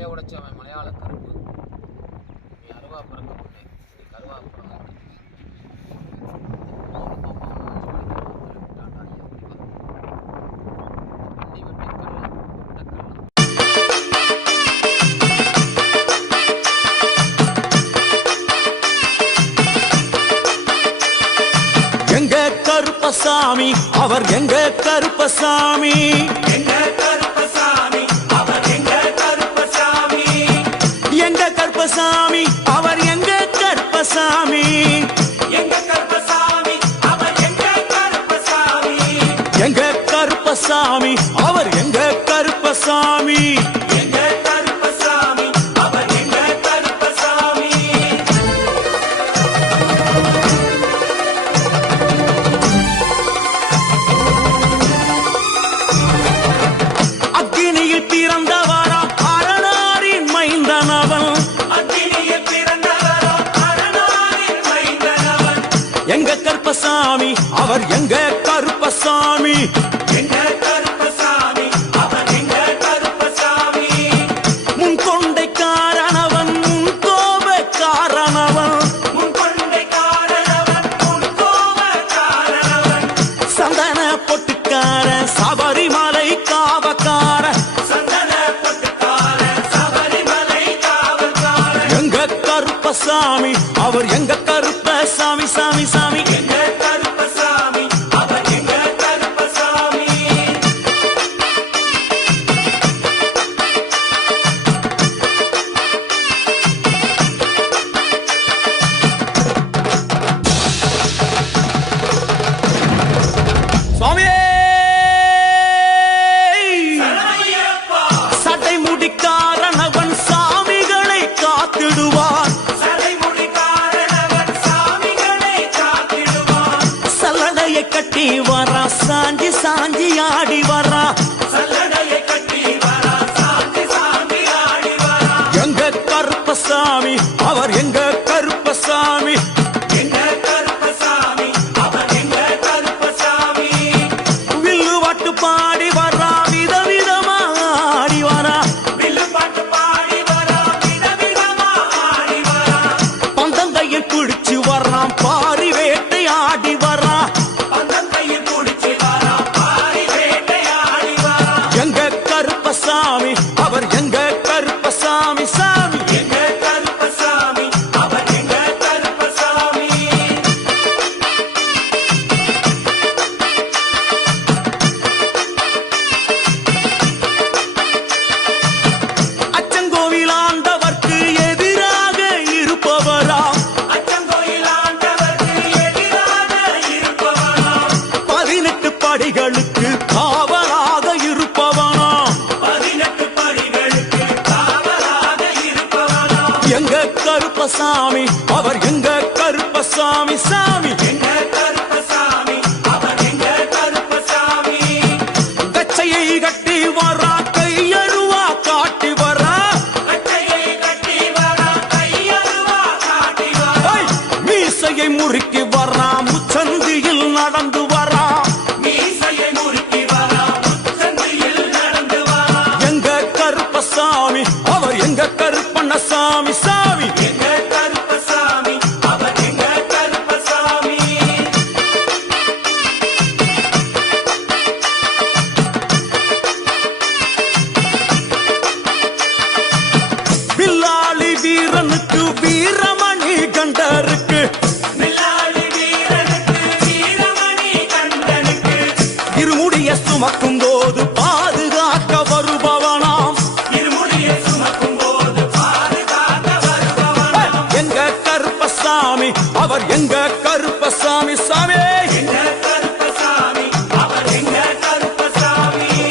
மலையை உடைச்சவன் மலையாள கருப்பு நீ அருவா பிறக்க முன்னே நீ கருவா பிறக்க எங்க கருப்பசாமி? அவர் எங்க கருப்பசாமி? எங்க எங்க கருப்பசாமி அவர் எங்க கருப்பசாமி? கருப்பசாமி அவர் எங்க கருப்பசாமி? எங்க கருப்பசாமி அவர் எங்க கருப்பசாமி? முன் கொண்டை காரணவன் முன் கோப காரணவன் முன் கொண்டை காரணவன் முன் கோப காரணவன் சந்தன பொட்டுக்கார சபரிமலை காவக்கார. சந்தன பொட்டுக்கார சபரிமலை காவல்கார எங்க கருப்பசாமி அவர் எங்க கருப்பசாமி சாமி சாமி. சுவாமியே! சட்டை சாமிகளை காத்திடுவான். சல்லடையை கட்டி வரா சாஞ்சி சாஞ்சி ஆடி வர. கருப்பசாமி அவர் எங்க கருப்பசாமி சாமி? எங்க கருப்பசாமி? அவர் எங்க கருப்பசாமி? கச்சையை கட்டி வரா கையருவா காட்டி வரா. கட்டையை கட்டி வரா கையருவா காட்டி வரா! மீசையை முறுக்கி இருமுடிய சுமக்கும் போது பாதுகாக்க வருபவனாம். இருமுடிய சுமக்கும் போது பாதுகாக்க வருபவனாம். எங்க கருப்பசாமி அவர் எங்க